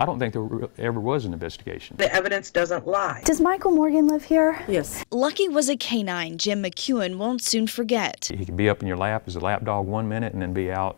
I don't think there ever was an investigation. The evidence doesn't lie. Does Michael Morgan live here? Yes. Lucky was a canine Jim McEwen won't soon forget. He could be up in your lap as a lap dog 1 minute and then be out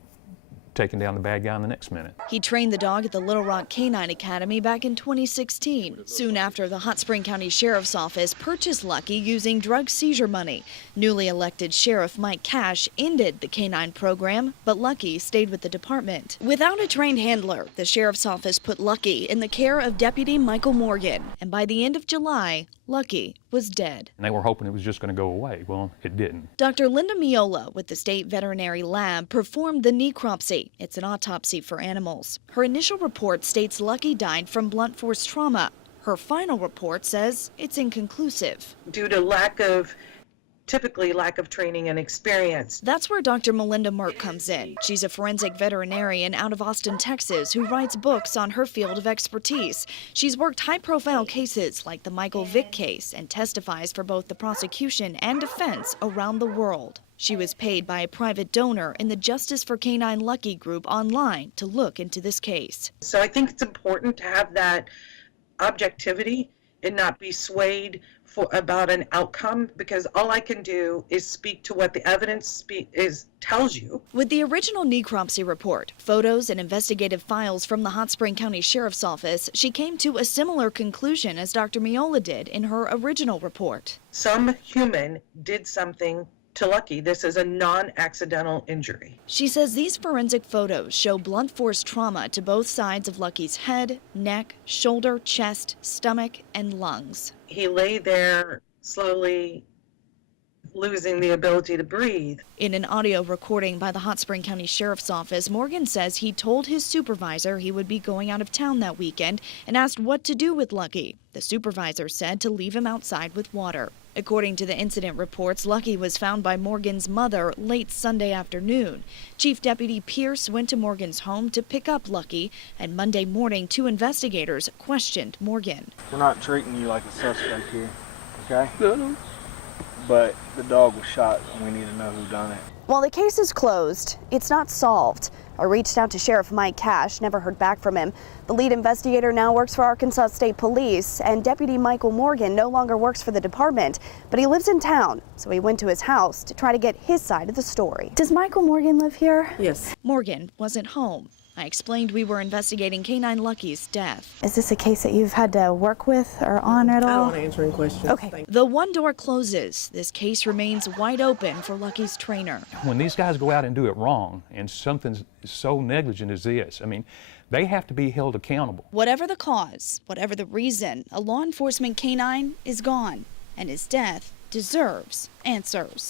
taking down the bad guy in the next minute. He trained the dog at the Little Rock Canine Academy back in 2016, soon after the Hot Spring County Sheriff's Office purchased Lucky using drug seizure money. Newly elected Sheriff Mike Cash ended the canine program, but Lucky stayed with the department. Without a trained handler, the Sheriff's Office put Lucky in the care of Deputy Michael Morgan, and by the end of July, Lucky was dead. And they were hoping it was just going to go away. Well, it didn't. Dr. Linda Miola with the State Veterinary Lab performed the necropsy. It's an autopsy for animals. Her initial report states Lucky died from blunt force trauma. Her final report says it's inconclusive. Due to typically lack of training and experience. That's where Dr. Melinda Merck comes in. She's a forensic veterinarian out of Austin, Texas, who writes books on her field of expertise. She's worked high-profile cases like the Michael Vick case and testifies for both the prosecution and defense around the world. She was paid by a private donor in the Justice for Canine Lucky group online to look into this case. So I think it's important to have that objectivity and not be swayed about an outcome, because all I can do is speak to what the evidence tells you. With the original necropsy report, photos and investigative files from the Hot Spring County Sheriff's Office, she came to a similar conclusion as Dr. Miola did in her original report. Some human did something to Lucky. This is a non-accidental injury. She says these forensic photos show blunt force trauma to both sides of Lucky's head, neck, shoulder, chest, stomach, and lungs. He lay there slowly losing the ability to breathe. In an audio recording by the Hot Spring County Sheriff's Office, Morgan says he told his supervisor he would be going out of town that weekend and asked what to do with Lucky. The supervisor said to leave him outside with water. According to the incident reports, Lucky was found by Morgan's mother late Sunday afternoon. Chief Deputy Pierce went to Morgan's home to pick up Lucky, and Monday morning, 2 investigators questioned Morgan. We're not treating you like a suspect here, okay? No. But the dog was shot, and we need to know who done it. While the case is closed, it's not solved. I reached out to Sheriff Mike Cash, never heard back from him. The lead investigator now works for Arkansas State Police, and Deputy Michael Morgan no longer works for the department, but he lives in town, so he went to his house to try to get his side of the story. Does Michael Morgan live here? Yes. Morgan wasn't home. I explained we were investigating Canine Lucky's death. Is this a case that you've had to work with or on at all? I don't want to answer any questions. Okay. Though one door closes, this case remains wide open for Lucky's trainer. When these guys go out and do it wrong, and something so negligent as this, I mean, they have to be held accountable. Whatever the cause, whatever the reason, a law enforcement canine is gone, and his death deserves answers.